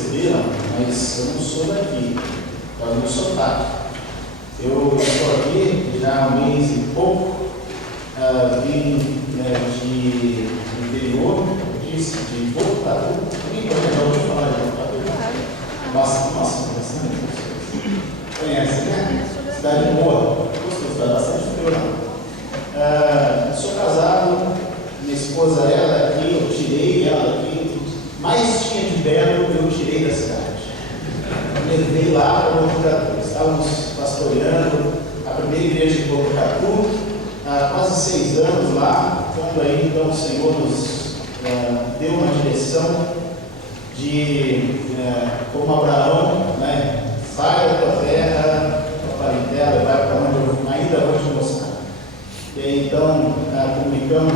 perceberam, mas eu não sou daqui, eu não sou sotaque. Eu estou aqui já há um mês e pouco, vim de interior, de Botucatu. Ninguém já ouviu falar de Botucatu? Nossa, bastante. Conhece, né? Cidade boa, gostoso, bastante frio lá. Sou casado, minha esposa, ela aqui, eu tirei ela aqui, mais tinha de belo, eu tirei da cidade. Levei lá para Botucatu. Estávamos pastoreando a primeira igreja de Botucatu, há quase 6 anos lá, quando aí então o Senhor nos deu uma direção de, como Abraão, né, sai da tua terra, tua parentela, vai para onde eu ainda vou te mostrar. E aí então comunicamos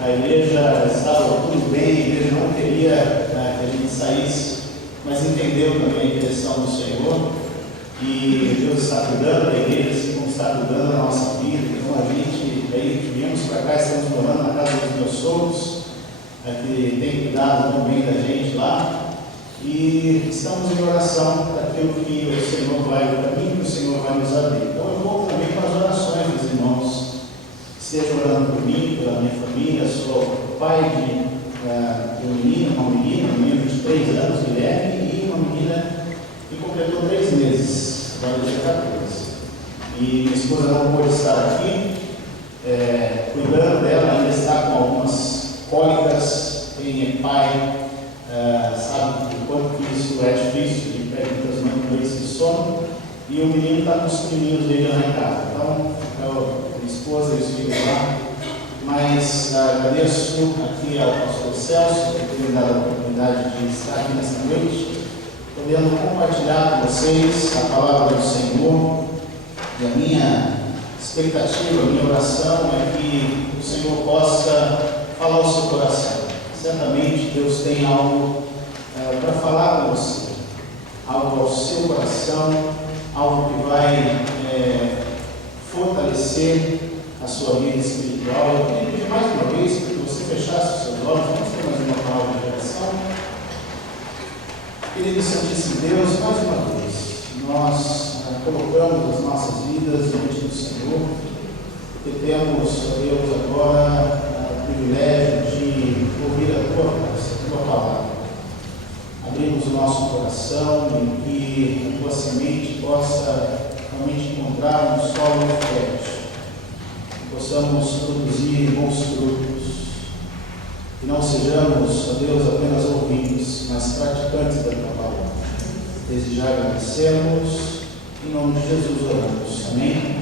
a igreja estava tudo bem, a igreja não queria que a gente saísse, mas entendeu também a direção do Senhor, e Deus está cuidando da igreja, assim como está cuidando da nossa vida. Então a gente aí viemos para cá, estamos morando na casa dos meus sogros, que tem cuidado também da gente lá, e estamos em oração para aquilo que o Senhor vai, o caminho que o Senhor vai nos abrir. Então eu vou também com as orações dos irmãos, estejam orando por mim, pela minha família. Sou pai de um menino, uma menina de 3 anos, Guilherme, e uma menina que completou 3 meses, agora dia 14. E minha esposa não pôde estar aqui, cuidando dela, ainda está com algumas cólicas. Quem é pai sabe o quanto que isso é difícil, de pede muitas noites de sono, e o menino está com os priminhos dele lá em casa. Então, minha esposa e os filhos lá, mas agradeço aqui ao pastor Celso por ter me dado a oportunidade de estar aqui nessa noite, podendo compartilhar com vocês a palavra do Senhor. E a minha expectativa, a minha oração é que o Senhor possa falar ao seu coração. Certamente Deus tem algo para falar com você, algo ao seu coração, algo que vai fortalecer a sua vida espiritual. Eu queria pedir mais uma vez para que você fechasse os seus olhos. Vamos ter mais uma palavra de oração. Querido Santíssimo Deus, mais uma vez, nós colocamos as nossas vidas diante do Senhor, porque temos, ó Deus, agora o privilégio de ouvir a tua voz, a tua palavra. Abrimos o nosso coração e que a tua semente possa realmente encontrar um solo fértil, que possamos produzir bons frutos, que não sejamos, ó Deus, apenas ouvintes, mas praticantes da tua palavra. Desde já agradecemos, em nome de Jesus oramos. Amém?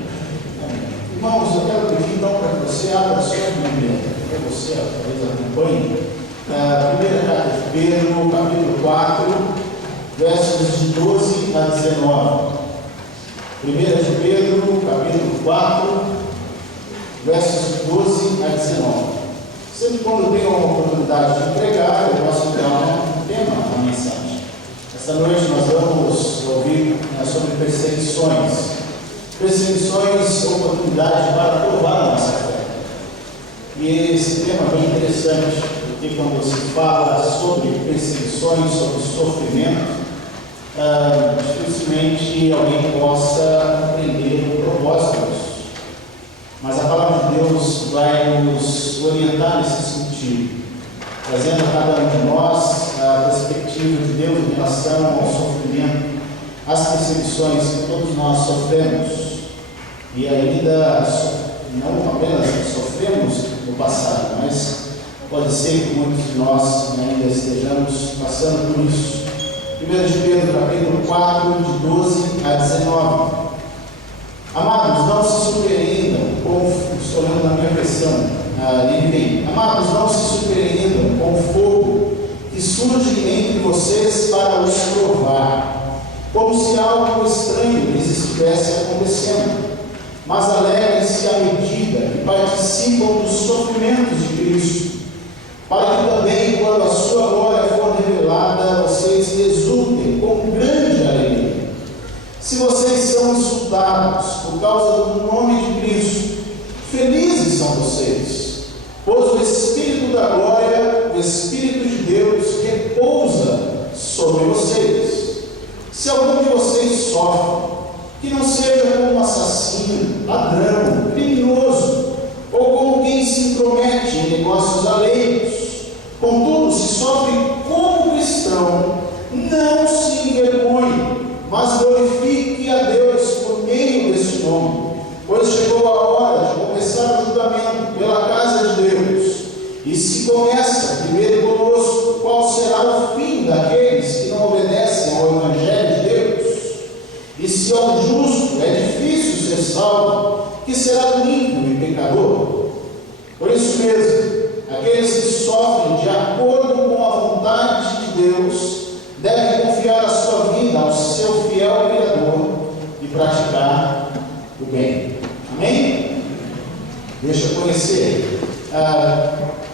Amém. Irmãos, eu quero pedir então para que você abra a sua Bíblia, para você talvez acompanhe, na primeira carta de Pedro, capítulo 4, versos de 12 a 19. Primeira de Pedro, capítulo 4, versos de 12 a 19. Sempre quando eu tenho uma oportunidade de pregar, eu posso dar um tema na mensagem. Esta noite nós vamos ouvir sobre perseguições. Perseguições, oportunidade para provar a nossa fé. E esse tema é bem interessante, porque quando se fala sobre perseguições, sobre sofrimento, dificilmente alguém possa aprender o propósito disso. Mas a palavra de Deus vai nos orientar nesse sentido, trazendo a cada um de nós a perspectiva de Deus em relação ao sofrimento, às perseguições que todos nós sofremos, e ainda não apenas sofremos no passado, mas pode ser que muitos de nós ainda estejamos passando por isso. 1 de Pedro, capítulo 4, de 12 a 19. Amados, não se surpreendam estou lendo na minha versão, amados, não se surpreendam com o fogo que surge entre vocês para os provar, como se algo estranho lhes estivesse acontecendo. Mas alegrem-se à medida que participam dos sofrimentos de Cristo, para que também, quando a sua glória for revelada, vocês exultem com grande alegria. Se vocês são insultados por causa do nome de Cristo, felizes são vocês, pois o Espírito da glória, o Espírito de Deus, repousa sobre vocês. Se algum de vocês sofre, que não seja como um assassino, ladrão, criminoso, ou como quem se intromete em negócios alheios. Contudo, se sofre como cristão, não se envergonhe, mas glorifique a Deus por meio desse nome, pois chegou a hora de começar o julgamento pela casa de Deus. E se começa primeiro conosco, qual será o fim daqueles que não obedecem ao Evangelho de Deus? E se ao justo é difícil ser salvo, que será do ímpio e pecador? Por isso mesmo, aqueles que sofrem de acordo com a vontade de Deus devem confiar a sua vida ao seu fiel Criador e praticar o bem. Amém? Deixa eu conhecer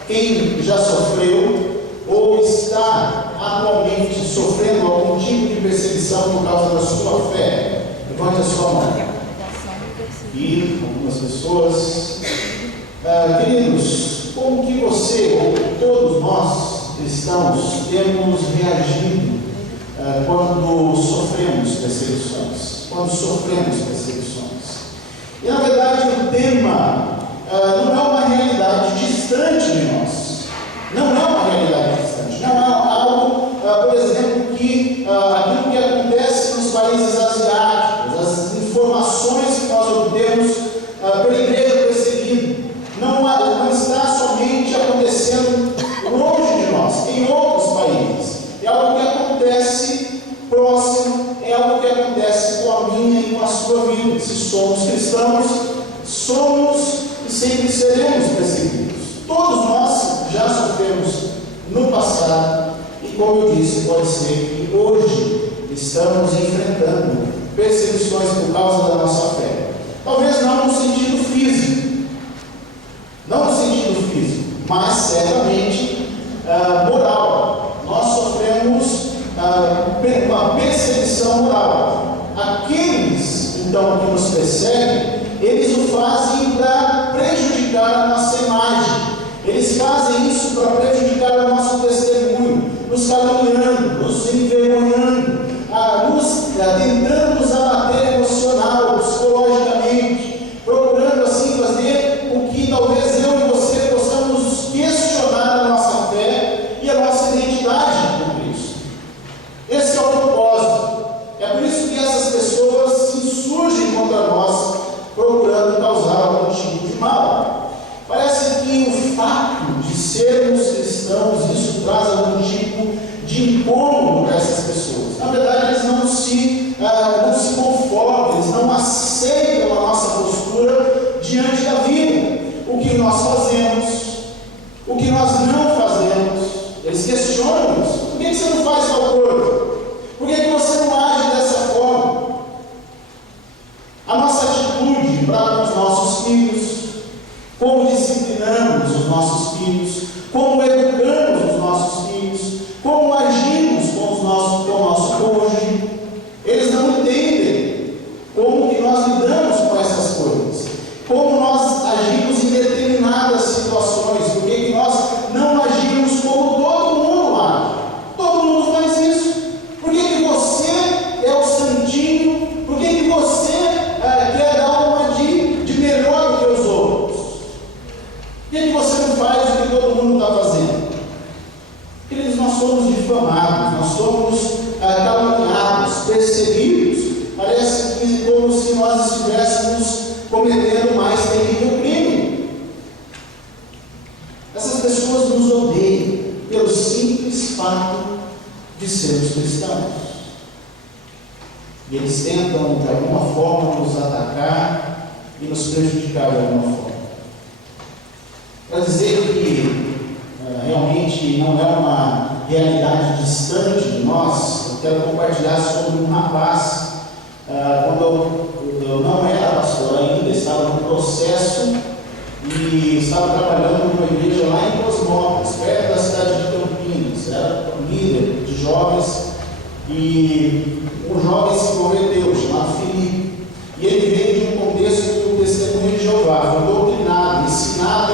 quem já sofreu ou está atualmente sofrendo algum tipo de perseguição por causa da sua fé. Levante a sua mão. E algumas pessoas, queridos, como que você ou todos nós cristãos temos reagido quando sofremos perseguições? E na verdade o tema não é uma realidade distante de nós. Não é uma realidade distante. Não é algo, por exemplo, que aquilo que acontece nos países asiáticos, as informações que nós obtemos pela igreja perseguida, não está somente acontecendo longe de nós, em outros países. É algo que acontece próximo, é algo que acontece com a minha e com a sua vida. Se somos cristãos, somos e sempre seremos perseguidos. Todos nós já sofremos no passado e, como eu disse, pode ser que hoje estamos enfrentando perseguições por causa da nossa fé. Talvez não no sentido físico, mas certamente moral. Nós sofremos uma perseguição moral. Aqueles, então, que nos perseguem, eles o fazem para prejudicar a nossa imagem. Eles fazem isso para prejudicar o nosso testemunho, nos caluniando, nos envergonhando, tentando nos abater emocional, psicologicamente, procurando assim fazer com que talvez eu e você possamos questionar a nossa fé e a nossa identidade com Cristo. Esse é o propósito. É por isso que essas pessoas se insurgem contra nós, procurando causar algum tipo de mal. Parece que o fato de sermos cristãos, isso traz algum tipo de incômodo para essas pessoas. Na verdade, eles não se conformam, eles não aceitam a nossa postura diante da vida. O que nós fazemos, o que nós não fazemos, eles questionam isso. Por que você não faz tal coisa? Por que você não age dessa forma? A nossa atitude para com os nossos filhos, como disciplinamos os nossos filhos, como educamos os nossos filhos, como agimos com o nosso cônjuge, eles não entendem como que nós lidamos com essas coisas, como nós agimos em determinadas situações, por que nós não agimos como todo mundo age. Todo mundo faz isso. Por que você é o santinho? Por que você quer dar uma de melhor do que os outros? Por que você não faz o que todo mundo está fazendo? Queridos, nós somos difamados, nós somos caluniados, perseguidos. Parece que como se nós estivéssemos cometendo o mais terrível crime. Essas pessoas nos odeiam pelo simples fato de sermos cristãos. E eles tentam, de alguma forma, nos atacar e nos prejudicar de alguma forma. Para dizer que realmente não é uma realidade distante de nós, eu quero compartilhar sobre um rapaz. Quando eu não era pastor ainda, estava no processo e estava trabalhando numa igreja lá em Cosmópolis, perto da cidade de Campinas. Era líder de jovens e um jovem se converteu, chamado Felipe. E ele veio de um contexto do Testemunho de Jeová, foi doutrinado, ensinado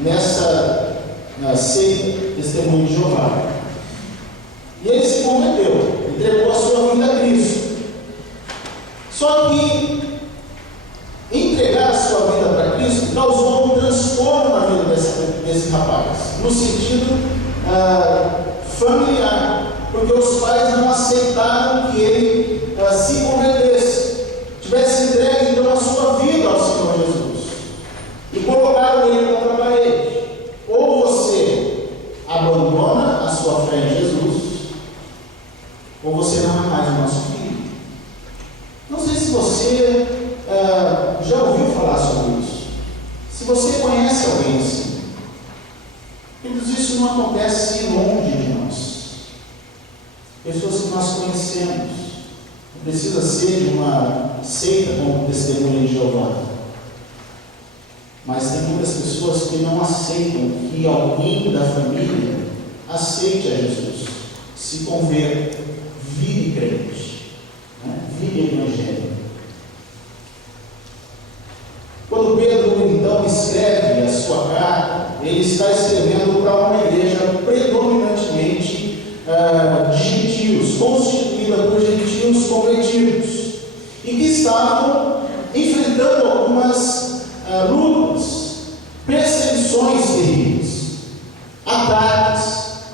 nessa seita Testemunho de Jeová. desse rapaz, no sentido familiar, porque os pais não aceitaram que ele se convertesse, tivesse entregue então a sua vida ao Senhor Jesus, e colocaram ele contra a parede. Ou você abandona a sua fé em Jesus, ou você não é mais o nosso filho. Não sei se você já ouviu falar sobre isso. Se você conhece alguém assim, isso não acontece longe de nós. Pessoas que nós conhecemos. Não precisa ser de uma seita como Testemunha de Jeová. Mas tem muitas pessoas que não aceitam que alguém da família aceite a Jesus, se converta, vire crente, vire evangelho. Quando Pedro então escreve a sua carta, ele está escrevendo para uma igreja predominantemente de gentios, constituída por gentios convertidos, e que estavam enfrentando algumas lutas, perseguições terríveis, ataques,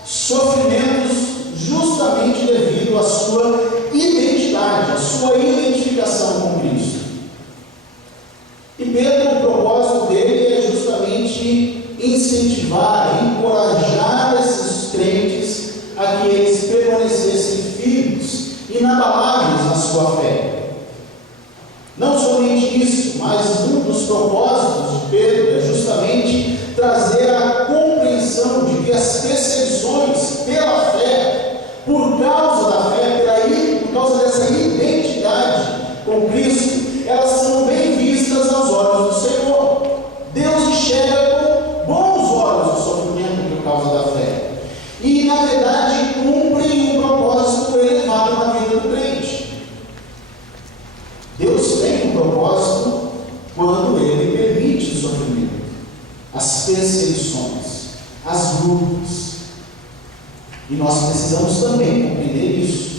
sofrimentos, justamente devido à sua identidade, à sua identificação com Cristo. E Pedro, o propósito dele é justamente incentivar, encorajar esses crentes a que eles permanecessem firmes, inabaláveis na sua fé. Não somente isso, mas um dos propósitos de Pedro é justamente trazer a compreensão de que as perseguições pela fé, por causa da fé, por causa dessa identidade com Cristo, elas são bem vistas aos olhos do Senhor. Deus enxerga com bons olhos o sofrimento por causa da fé. E, na verdade, cumpre um propósito elevado na vida do crente. Deus tem um propósito quando Ele permite o sofrimento, as perseguições, as lutas. E nós precisamos também compreender isso.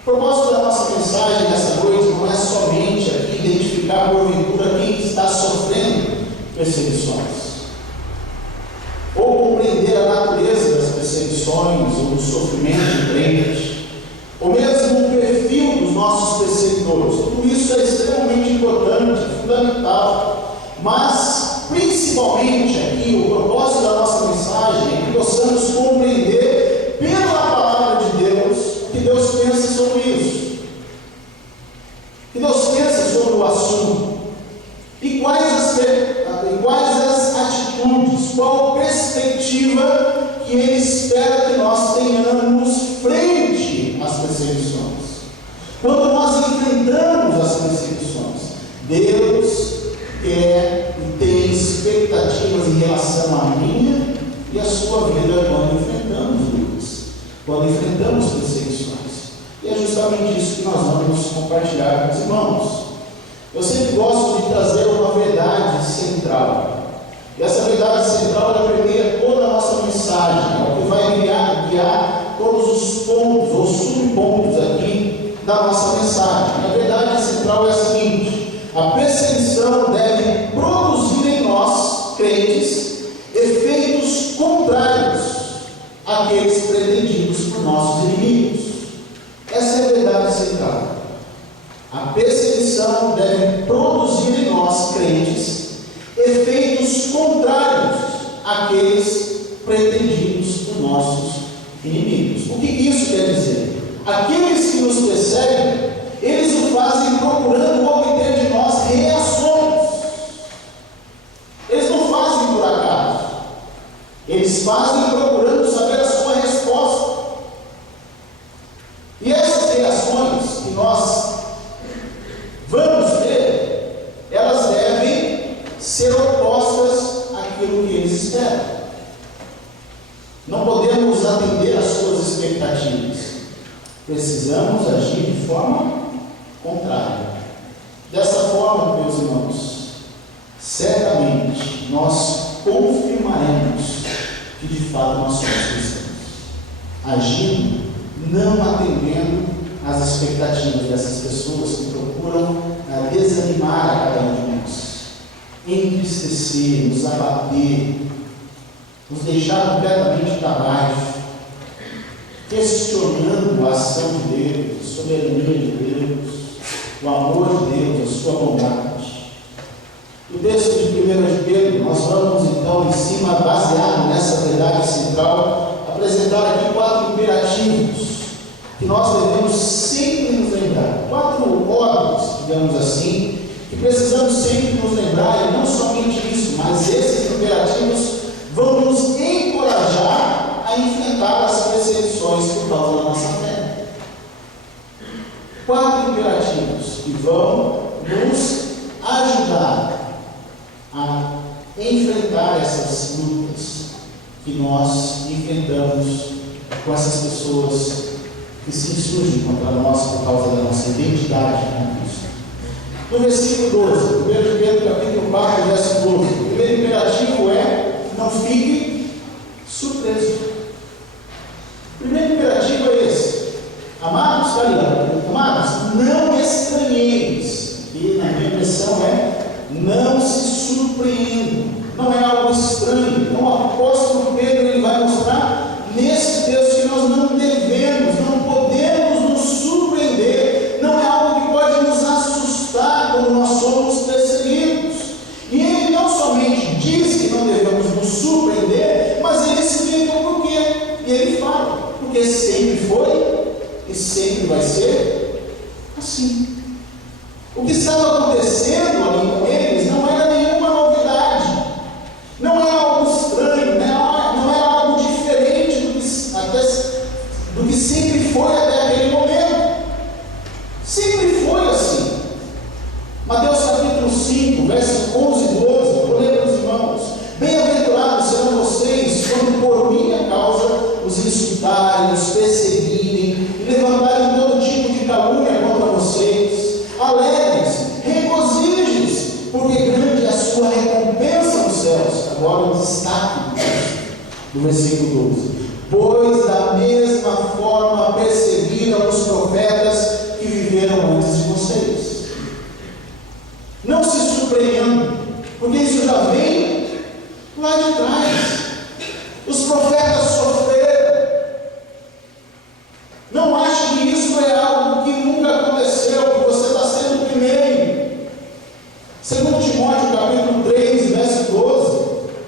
O propósito da nossa mensagem nessa noite não é somente aqui identificar porventura quem está sofrendo perseguições, ou compreender a natureza das perseguições ou do sofrimento do crente, ou mesmo o perfil dos nossos perseguidores. Tudo isso é extremamente importante, fundamental, mas principalmente aqui o propósito da nossa mensagem é que possamos compreender pela palavra de Deus o que Deus pensa sobre isso, o que Deus pensa sobre o assunto, e quais as atitudes, qual a perspectiva que Ele espera que nós tenhamos frente às perseguições. Quando nós enfrentamos as perseguições, Deus quer e tem expectativas em relação à minha e à sua vida quando enfrentamos lutas, quando enfrentamos perseguições. E é justamente isso que nós vamos compartilhar com os irmãos. Eu sempre gosto de trazer uma verdade central. E essa verdade central ela permeia toda a nossa mensagem, é o que vai guiar todos os pontos ou subpontos aqui da nossa mensagem. A verdade central é a seguinte: a perseguição deve produzir em nós, crentes, efeitos contrários àqueles pretendidos por nossos inimigos. Essa é a verdade central. A perseguição deve produzir em nós, crentes, efeitos contrários àqueles pretendidos por nossos inimigos. O que isso quer dizer? Aqueles que nos perseguem, eles o fazem procurando obter de nós reações. Eles não fazem por acaso. Eles fazem procurando saber a sua resposta. E essas reações que nós vamos ver, elas devem ser opostas àquilo que eles esperam. Não podemos atender às suas expectativas. Precisamos agir de forma contrária. Dessa forma, meus irmãos, certamente nós confirmaremos que de fato nós somos cristãos, agindo, não atendendo às expectativas dessas pessoas que procuram desanimar a cada um de nós, entristecer, nos abater, nos deixar completamente para baixo, questionando a ação de Deus, a soberania de Deus, o amor de Deus, a sua bondade. O texto de 1 de Pedro, nós vamos então, em cima, baseado nessa verdade central, apresentar aqui 4 imperativos que nós devemos sempre nos lembrar. 4 ordens, digamos assim, que precisamos sempre nos lembrar, e não somente isso, mas esses imperativos vão nos encorajar a enfrentar as perseguições por causa da nossa fé. 4 imperativos que vão nos ajudar a enfrentar essas lutas que nós enfrentamos com essas pessoas que se insurgem contra nós por causa da nossa identidade com Cristo. No versículo 12, 1 Pedro capítulo 4, verso 12, o primeiro imperativo é: não fique surpreso. O primeiro imperativo é esse: amados, não estranheis. E na minha impressão não se surpreendam. Não é algo estranho. Então o apóstolo Pedro ele vai mostrar nesse texto que nós não devemos, não podemos nos surpreender. Não é algo que pode nos assustar quando nós somos perseguidos. E ele não somente diz que não devemos nos surpreender, mas ele explica o porquê. E ele fala: porque sempre foi e sempre vai ser assim. O que estava acontecendo ali com eles não era nenhuma novidade, não era algo estranho, não era algo diferente do que sempre foi até aquele momento. Sempre foi assim. Mateus capítulo 5, versos 11 e 12, vou ler para os irmãos: bem-aventurados serão vocês quando por minha causa os insultarem, os perseguirem e levantarem todo tipo de calúnia contra vocês. Alegres, regozijem-se, porque grande é a sua recompensa nos céus. Agora o destaque do versículo 12: pois da mesma forma perseguiram os profetas que viveram antes de vocês. Não se surpreendam, porque isso já vem lá de trás. Os profetas sofreram. Não ache que isso é algo que nunca aconteceu, que você está sendo o primeiro. Segundo Timóteo capítulo 3, verso 12: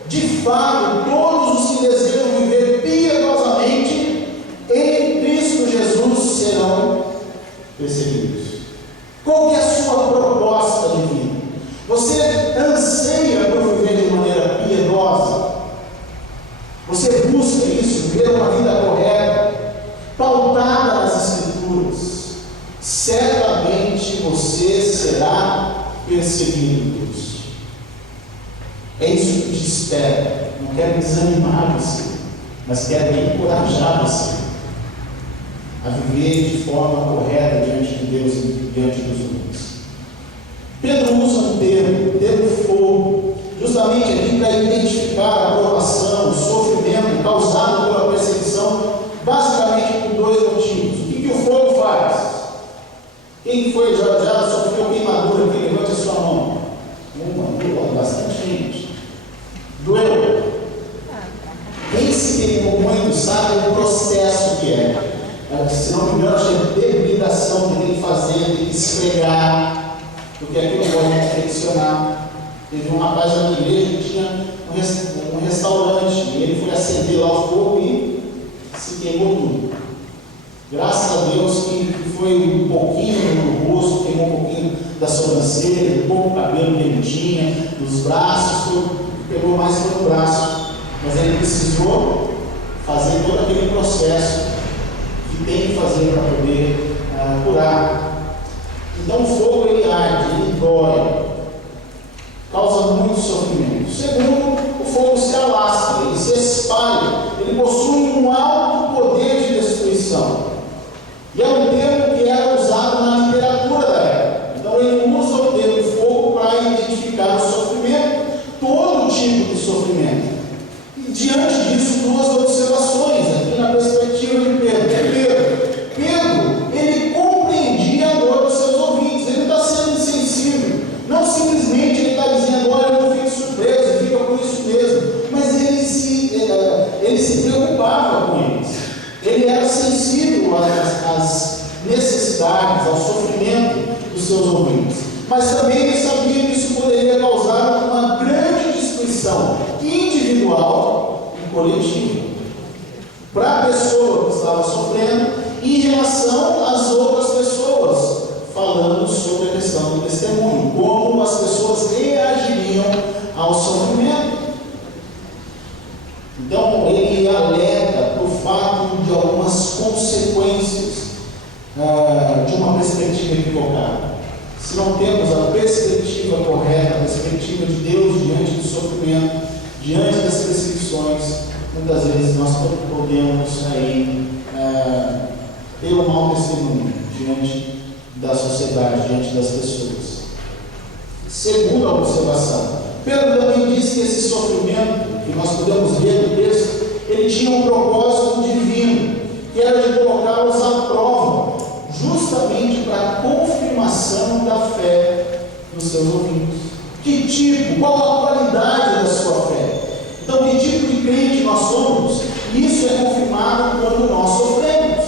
de fato, todos os que desejam viver piedosamente em Cristo Jesus serão perseguidos. Qual que é a sua proposta de vida? Você anseia por viver de maneira piedosa? Você busca isso, viver uma vida correta, pautada nas Escrituras? Certamente você será perseguido, Deus. É isso que te espera. Não quero desanimar você, mas quero encorajar você a viver de forma correta diante de Deus e diante dos homens. Pedro usa um termo fogo, justamente aqui para identificar a provação, o sofrimento causado pela perseguição, basicamente por 2 motivos. O que o fogo faz? Quem foi já sofreu queimadura aqui? Levante a sua mão. Bastante gente. Doeu. Quem se queimou muito sabe o processo que é. Se não me engano, acho que é debilidação que tem que fazer, tem que esfregar, porque aquilo pode infeccionar. Teve um rapaz na minha igreja que tinha um restaurante, e ele foi acender lá o fogo e se queimou tudo. Graças a Deus que foi um pouquinho no rosto, queimou um pouquinho da sobrancelha, um pouco do cabelo que ele tinha, dos braços, pegou mais pelo braço. Mas ele precisou fazer todo aquele processo que tem que fazer para poder curar. Então o fogo ele arde, ele dói, causa muito sofrimento. Segundo, o fogo se alastra, ele se espalha, ele possui um alto poder de destruição. E é um termo que era usado na literatura da época. Então ele usa o termo fogo para identificar o sofrimento, todo tipo de sofrimento. E diante disso, 2 observações aqui na perspectiva de Pedro. Pedro, ele compreendia a dor dos seus ouvintes, ele está sendo insensível. Não simplesmente ele está dizendo: olha, eu não mas também ele sabia que isso poderia causar uma grande destruição individual e coletiva para a pessoa que estava sofrendo em relação às outras pessoas, falando sobre a questão do testemunho, como as pessoas reagiriam ao sofrimento. Então ele alerta por fato de algumas consequências de uma perspectiva equivocada. Se não temos a perspectiva correta, a perspectiva de Deus diante do sofrimento, diante das perseguições, muitas vezes nós podemos aí ter um mau testemunho diante da sociedade, diante das pessoas. Segunda observação, Pedro também diz que esse sofrimento, que nós podemos ver no texto, ele tinha um propósito divino, que era de colocá-los à prova, justamente para a confirmação da fé dos seus ouvintes. Que tipo, qual a qualidade da sua fé? Então, que tipo de crente nós somos? Isso é confirmado quando nós sofremos,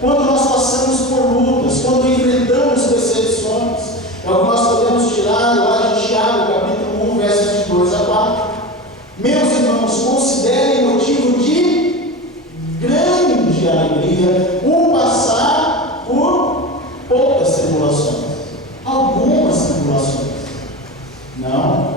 quando nós passamos por lutas, quando enfrentamos perseguições. É o que nós podemos tirar lá de Tiago, capítulo 1, versos de 2 a 4. Meus irmãos, considerem motivo de grande alegria o passar por poucas tribulações. Algumas tribulações. Não,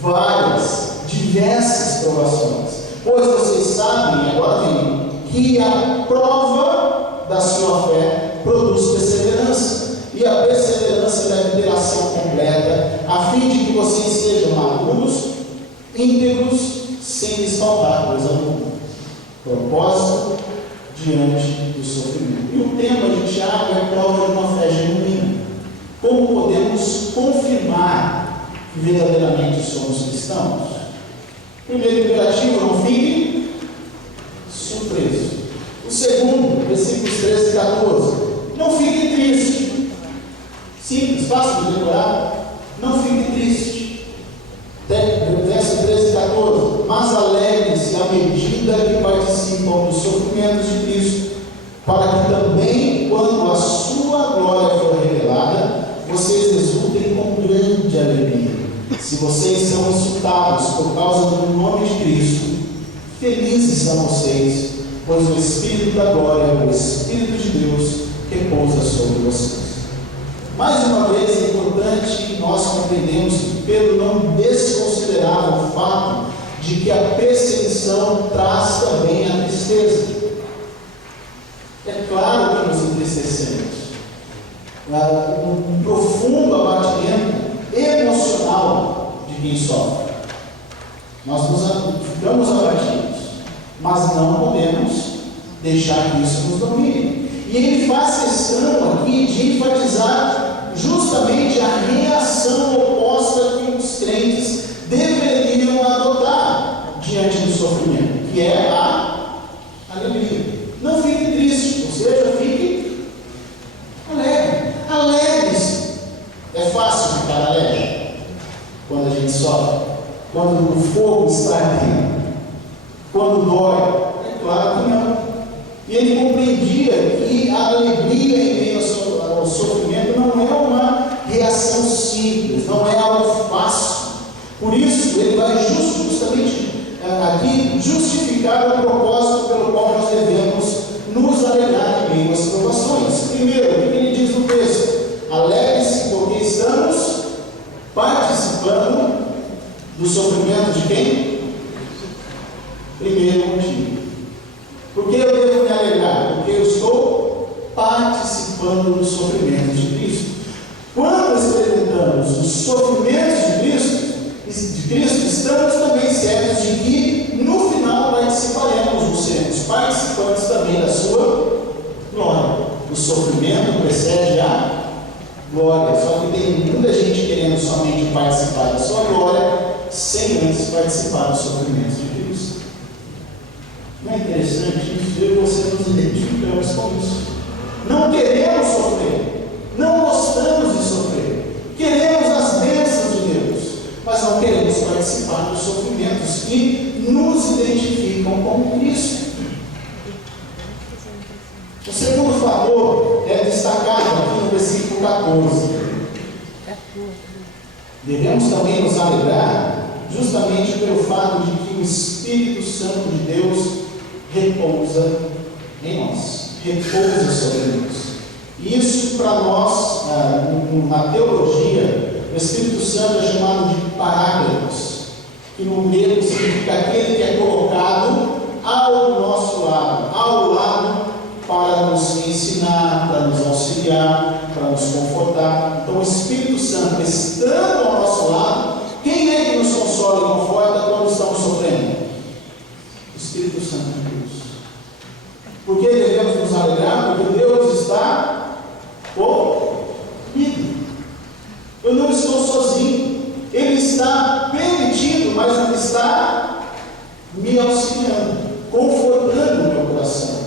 várias, diversas provações. Pois vocês sabem, agora vem, que a prova da sua fé produz perseverança. E a perseverança deve ter ação completa, a fim de que vocês sejam maduros, íntegros, sem desfaltar coisa alguma. Propósito diante do sofrimento. E o tema de Tiago é prova de uma fé genuína. Como podemos confirmar que verdadeiramente somos cristãos? Primeiro imperativo, não fique surpreso. O segundo, versículos 13 e 14, não fique triste. Simples, fácil de decorar. Não fique triste. Verso 13 e 14, mas alegrem-se à medida que participam dos sofrimentos de Cristo, para que também, quando a sua glória for revelada, vocês exultem com grande alegria. Se vocês são insultados por causa do nome de Cristo, felizes são vocês, pois o Espírito da glória, o Espírito de Deus, repousa sobre vocês. Mais uma vez é importante nós compreendermos que Pedro não desconsiderava o fato de que a perseguição traz também a tristeza. É claro que nos entristecemos. Um profundo abatimento emocional de quem sofre. Nós ficamos abatidos, mas não podemos deixar que isso nos domine. E ele faz questão aqui de enfatizar justamente a reação oposta que os crentes deveriam adotar diante do sofrimento, que é a alegria. Não fique triste, ou seja, fique alegre. Alegre-se. É fácil ficar alegre quando a gente sofre, quando o fogo está ardendo, quando dói. É claro que não. E ele compreendia que a alegria em meio ao sofrimento não é uma reação simples, não é algo fácil. Por isso, ele vai justamente aqui justificar o propósito pelo qual nós devemos nos alegrar em meio às provações. Primeiro, o que ele diz no texto? Alegre-se porque estamos participando do sofrimento de quem? Primeiro motivo. Por que eu devo me alegrar? Porque eu estou participando do sofrimento de Cristo. Quando experimentamos os sofrimentos de Cristo, estamos também certos de que no final participaremos, seremos participantes também da sua glória. O sofrimento precede a glória. Só que tem muita gente querendo somente participar da sua glória, sem antes participar dos sofrimentos de Cristo. Não é interessante isso? Eu e você nos identificamos com isso. Não queremos sofrer, não gostamos de sofrer, queremos as bênçãos de Deus, mas não queremos participar dos sofrimentos que nos identificam com Cristo. O segundo fator é destacado aqui no versículo 14. Devemos também nos alegrar justamente pelo fato de que o Espírito Santo de Deus repousa em nós, repousa sobre nós. E isso para nós, na teologia, o Espírito Santo é chamado de Paráclitos, que no grego significa aquele que é colocado ao nosso lado, ao lado para nos ensinar, para nos auxiliar, para nos confortar. Então o Espírito Santo estando ao nosso lado, quem é que nos consola e conforta quando estamos sofrendo? O Espírito Santo de Deus. Por que devemos nos alegrar? Porque Deus está comigo. Eu não estou sozinho. Ele está permitindo, mas Ele está me auxiliando, confortando o meu coração.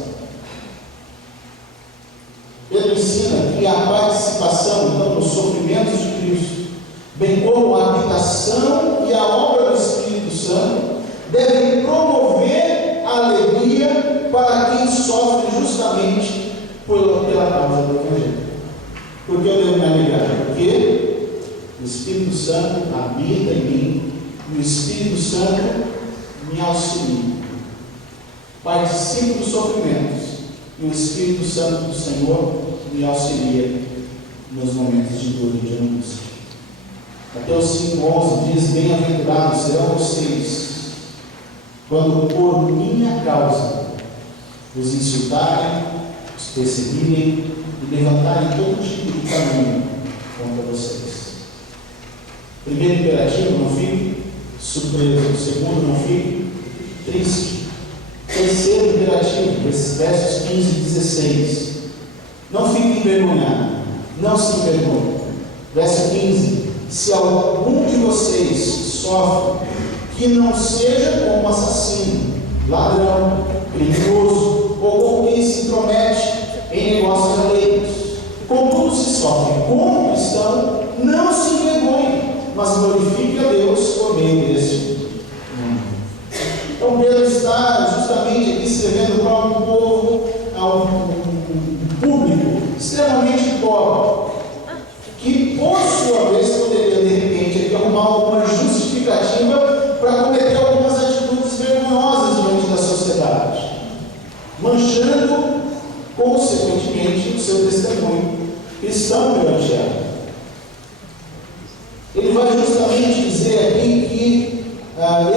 Ele ensina que a participação, então, nos sofrimentos de Cristo, bem como a habitação e a obra do Espírito Santo, devem promover a alegria para quem sofre justamente pela causa do Evangelho. Por que eu devo me alegrar? Porque o Espírito Santo habita em mim e o Espírito Santo me auxilia. Participo dos sofrimentos e o Espírito Santo do Senhor me auxilia nos momentos de dor e de angústia. Mateus 5,11 diz: bem-aventurados serão vocês quando por minha causa os insultarem, os perseguirem e levantarem todo tipo de caminho contra vocês. Primeiro imperativo: não fique surpreso. Segundo, não fique triste. Terceiro imperativo, versos 15 e 16: não fique envergonhado, não se envergonhe. Verso 15: se algum de vocês sofre, que não seja como assassino, ladrão, criminoso ou como quem se intromete em negócios alheios. Contudo, se sofre como cristão, não se envergonhe, mas glorifique a Deus por meio desse mundo. Então Pedro está justamente aqui escrevendo para um povo, a um público extremamente pobre, que por sua vez poderia de repente aqui arrumar alguma justificativa para cometer algumas atitudes vergonhosas diante da sociedade, manchando consequentemente o seu testemunho cristão perante ela. Ele vai justamente dizer aqui que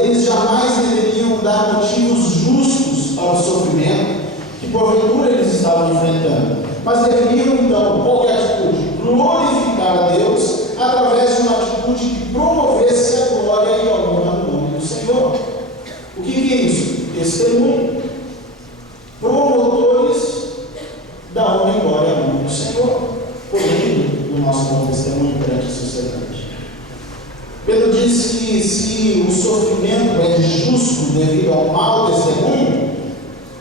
eles jamais deveriam dar motivos justos para o sofrimento que porventura eles estavam enfrentando, mas deveriam então, qual é a atitude? Glorificar a Deus através de uma atitude que promovesse a glória e a honra no nome do Senhor. O que é isso? Testemunho. Promotores da honra e glória no nome do Senhor, por meio do nosso bom testemunho perante a sociedade. Pedro diz que se o sofrimento é justo devido ao mau testemunho,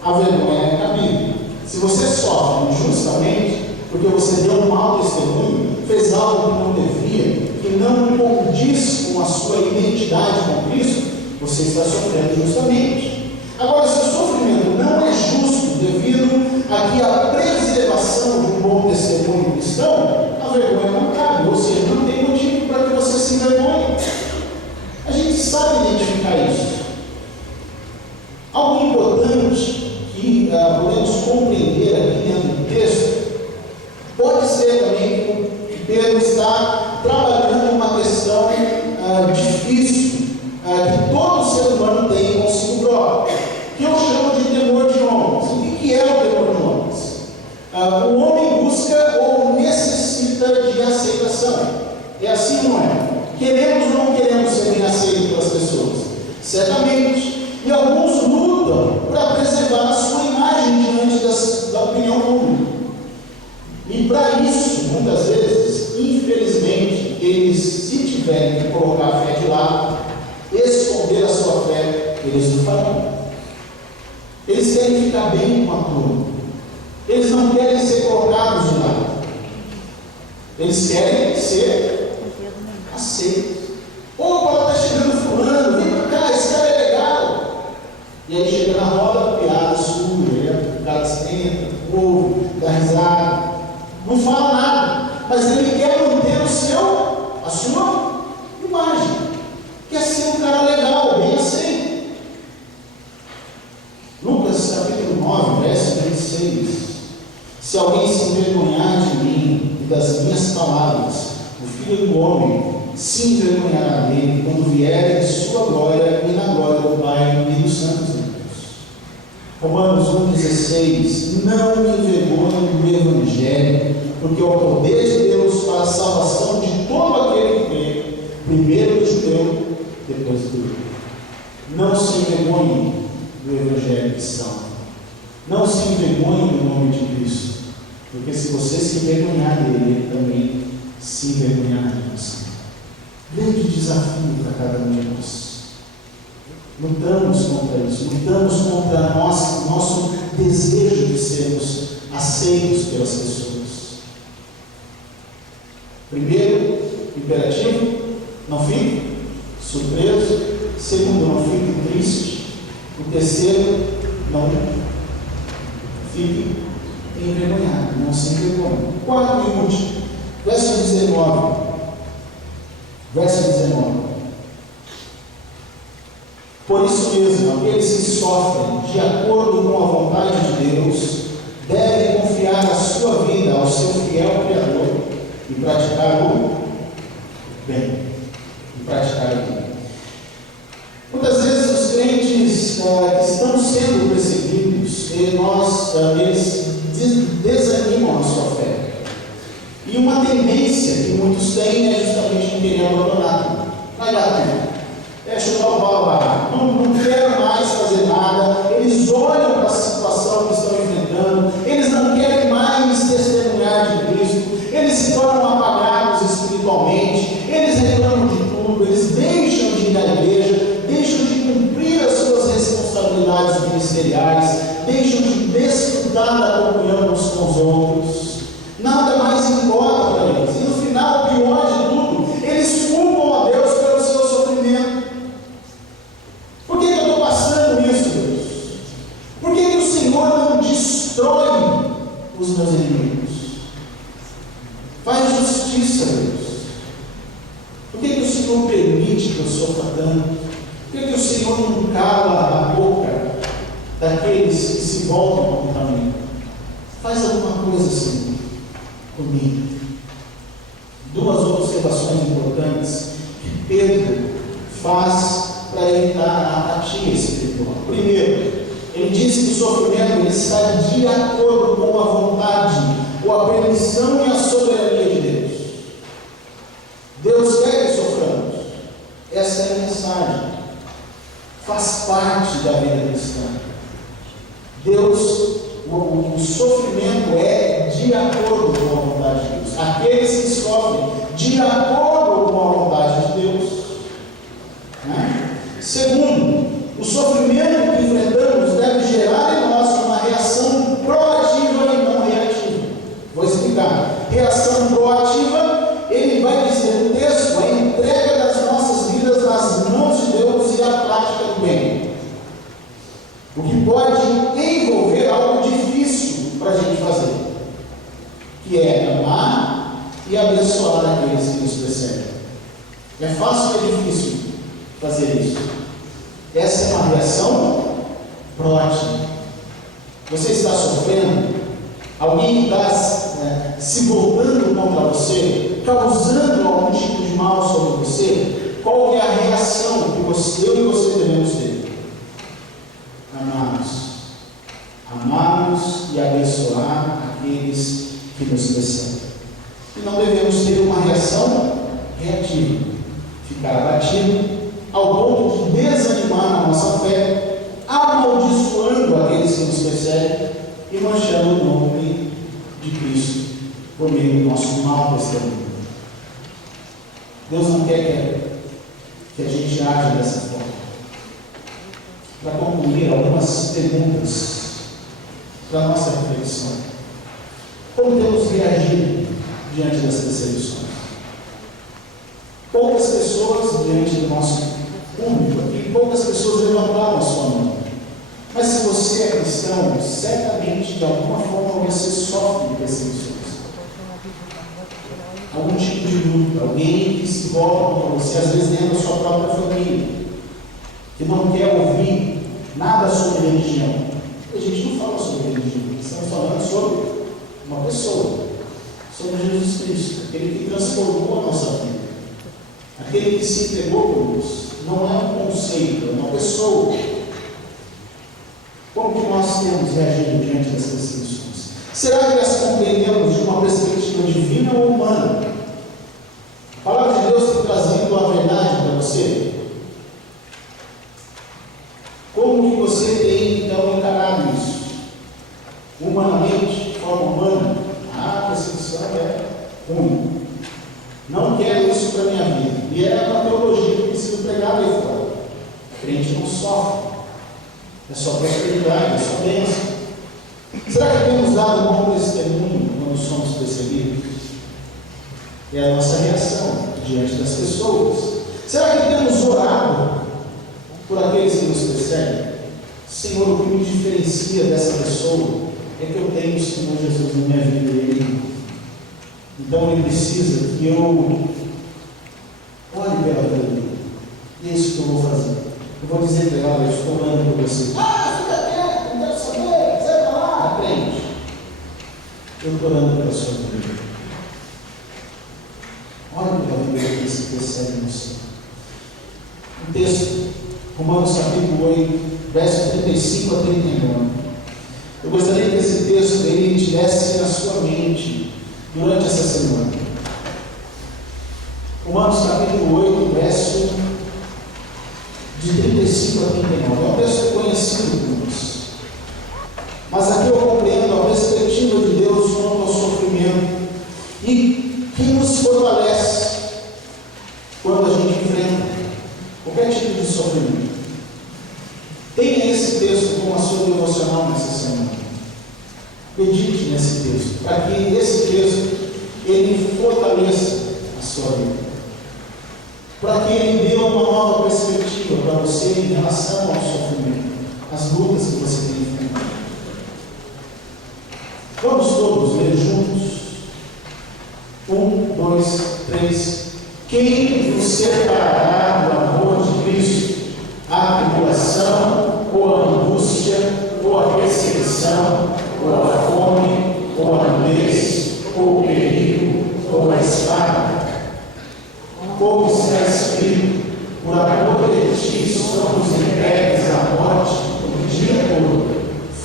a vergonha é cabível. Se você sofre injustamente porque você deu um mau testemunho, fez algo que não devia, que não condiz com a sua identidade com Cristo, você está sofrendo justamente. Agora, se o sofrimento não é justo devido aqui à preservação de um bom testemunho cristão, a vergonha não cabe, ou seja, não tem motivo para que você se envergonhe. A gente sabe identificar isso. Algo importante que podemos compreender aqui dentro do texto, pode ser também que Pedro está trabalhando uma questão difícil, que todo ser humano tem consigo próprio, que eu chamo de temor de homens. O que é o temor de homens? O homem busca ou necessita de aceitação. É assim, não é? Queremos ou não queremos ser bem aceitos pelas pessoas? Certamente. E alguns lutam para preservar a sua imagem diante da opinião pública. E para isso, muitas vezes, infelizmente, eles, se tiverem que colocar a fé de lado, esconder a sua fé, eles não farão. Eles querem ficar bem com a turma. Eles não querem ser colocados de lado. Eles querem ser aceitos. Opa, está chegando fulano, vem para cá, esse cara é legal. E aí chega na roda, piada sua, o cara senta, ouve, dá risada, não fala nada, mas ele quer manter a Se alguém se envergonhar de mim e das minhas palavras, o Filho do Homem se envergonhará dele quando vier em sua glória e na glória do Pai e dos santos anjos. Romanos 1,16: Não me envergonhe do Evangelho, porque é o poder de Deus para a salvação de todo aquele que crê, primeiro do judeu, depois do grego. Não se envergonhe do Evangelho cristão. Não se envergonhe do nome de Cristo, porque se você se envergonhar dele, ele também se envergonhará de você. Grande desafio para cada um de nós. Lutamos contra isso, lutamos contra o nosso desejo de sermos aceitos pelas pessoas. Primeiro, imperativo: não fique surpreso. Segundo, não fique triste. O terceiro, não fique envergonhado, não se envergonhe. Quarto e último, verso 19. Verso 19: Por isso mesmo, aqueles que sofrem de acordo com a vontade de Deus devem confiar a sua vida ao seu fiel Criador e praticar o bem. Muitas vezes os crentes que estão sendo perseguidos, eles desanimam a sua fé. E uma tendência que muitos têm é justamente não querer abandonar. Vai dar tempo. É chutar o pau lá. Não quero mais fazer nada. Eles olham para a situação que estão enfrentando. Eles não querem mais testemunhar de Cristo. Eles se tornam apagados espiritualmente. Eles reclamam de tudo. Eles deixam de ir à igreja. Deixam de cumprir as suas responsabilidades ministeriais. Deixam de desfrutar da comunhão uns com os outros. Nada mais importa para eles. E no final, o pior de tudo, eles culpam a Deus pelo seu sofrimento. Por que eu estou passando isso, Deus? Por que o Senhor não destrói os meus inimigos? Faz justiça, Deus. Por que o Senhor permite que eu sofra tanto? Por que o Senhor não cala a boca daqueles que se voltam contra mim? Faz alguma coisa, Senhor, comigo. Duas observações importantes que Pedro faz para evitar a apatia espiritual. Primeiro, ele diz que o sofrimento ele está de acordo com a vontade, ou a permissão e a soberania de Deus. Deus quer que soframos. Essa é a mensagem. Faz parte da vida cristã. O sofrimento é de acordo com a vontade de Deus. Aqueles que sofrem de acordo com a vontade de Deus. Segundo, o sofrimento que enfrentamos deve gerar em nós uma reação proativa e não reativa. Vou explicar. Reação proativa, ele vai dizer no texto, a entrega das nossas vidas nas mãos de Deus e a prática do bem. O que pode envolver algo difícil para a gente fazer, que é amar e abençoar aqueles que nos perseguem. É fácil ou é difícil fazer isso? Essa é uma reação proativa. Você está sofrendo, alguém está se voltando contra você, causando algum tipo de mal sobre você. Qual é a reação que eu e você devemos ter? Amarmos e abençoar aqueles que nos perseguem. E não devemos ter uma reação reativa, ficar abatido ao ponto de desanimar a nossa fé, amaldiçoando aqueles que nos perseguem e manchando o nome de Cristo por meio do nosso mau testemunho. Deus não quer que a gente age dessa forma. Para concluir, algumas perguntas para a nossa reflexão. Como temos reagido diante das perseguições? Poucas pessoas diante do nosso público aqui, poucas pessoas levantaram a sua mão. Mas se você é cristão, certamente de alguma forma você sofre de perseguições. Algum tipo de luta, alguém que se volta contra você, às vezes dentro da sua própria família, que não quer ouvir nada sobre religião. A gente não fala sobre religião, estamos falando sobre uma pessoa. Somos Jesus Cristo, aquele que transformou a nossa vida, aquele que se entregou por nós. Não é um conceito, é uma pessoa. Como que nós temos reagido diante dessas questões? Será que nós compreendemos de uma perspectiva divina ou humana? A palavra de Deus está trazendo a verdade para você? Como que você tem então encarado isso? Humanamente, de forma humana? A perseguição é ruim. Não quero isso para a minha vida. E é uma teologia que precisa pregar aí fora. O crente não sofre. É só prosperidade, é só bênção. Será que temos dado um bom testemunho quando somos perseguidos? É a nossa reação diante das pessoas. Será que temos orado por aqueles que nos perseguem? Senhor, o que me diferencia dessa pessoa é que eu tenho o Senhor Jesus na minha vida e Ele. Então Ele precisa que eu olhe pela vida dele. E é isso que eu vou fazer. Eu vou dizer para ela, eu estou orando por você. Fica quieto, não quero saber, sai para lá, aprende. Eu estou orando pela sua vida. Olhe pela vida que se persegue no céu. Um texto, Romanos capítulo 8, verso 35 a 39. Eu gostaria que esse texto ele estivesse na sua mente durante essa semana. Romanos capítulo 8, verso de 35 a 39. É um texto conhecido por nós. Mas aqui eu compreendo a perspectiva de Deus quanto ao sofrimento e que nos fortalece quando a gente enfrenta qualquer tipo de sofrimento. Tenha esse texto como a sua devocional nessa semana. Medite nesse texto, para que esse texto ele fortaleça a sua vida, para que ele dê uma nova perspectiva para você em relação ao sofrimento, às lutas que você tem enfrentado. Vamos todos ler juntos? 1, 2, 3. Quem nos separará do amor de Cristo? A tribulação, ou a angústia, ou a perseguição, ou a fome, ou a nudez, ou o perigo, ou a espada. Como está escrito, por amor de ti somos entregues à morte o dia todo,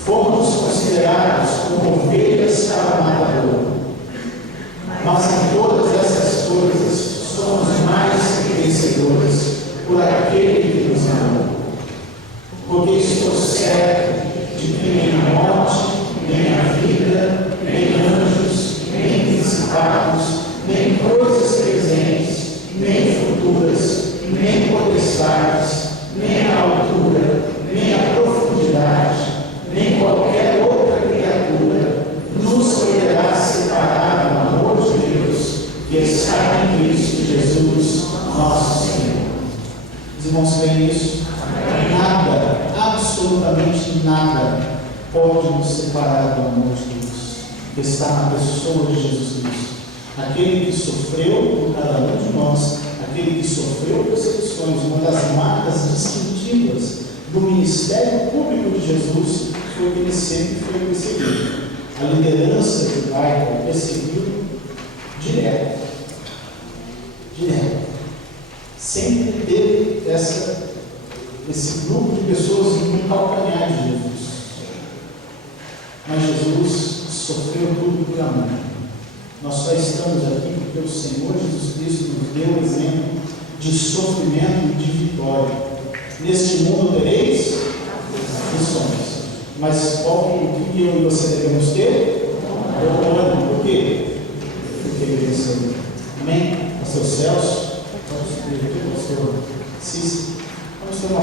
fomos considerados como ovelhas para matador. Mas em todas essas coisas somos mais que vencedores por aquele que nos amou. Porque estou certo de que nem a morte, nem a vida, nem anjos, nem principados, nem coisas presentes, nem futuras, nem potestades, nem a altura, nem a profundidade, nem qualquer outra criatura nos poderá separar do amor de Deus que está em Cristo Jesus, nosso Senhor. Os irmãos veem isso? Nada, absolutamente nada, pode nos separar do amor de Deus, que está na pessoa de Jesus Cristo. Aquele que sofreu por cada um de nós, aquele que sofreu perseguições, uma das marcas distintivas do ministério público de Jesus foi que ele sempre foi perseguido. A liderança do Pai perseguiu direto. Sempre teve esse grupo de pessoas no calcanhar de Jesus. Mas Jesus sofreu tudo por amor. Nós só estamos aqui porque o Senhor Jesus Cristo nos deu um exemplo de sofrimento e de vitória. Neste mundo tereis aflições, mas o que eu e você devemos ter? Ânimo. Por quê? Porque ele venceu. Amém? Pastor Celso, pastor Cícero, vamos ter uma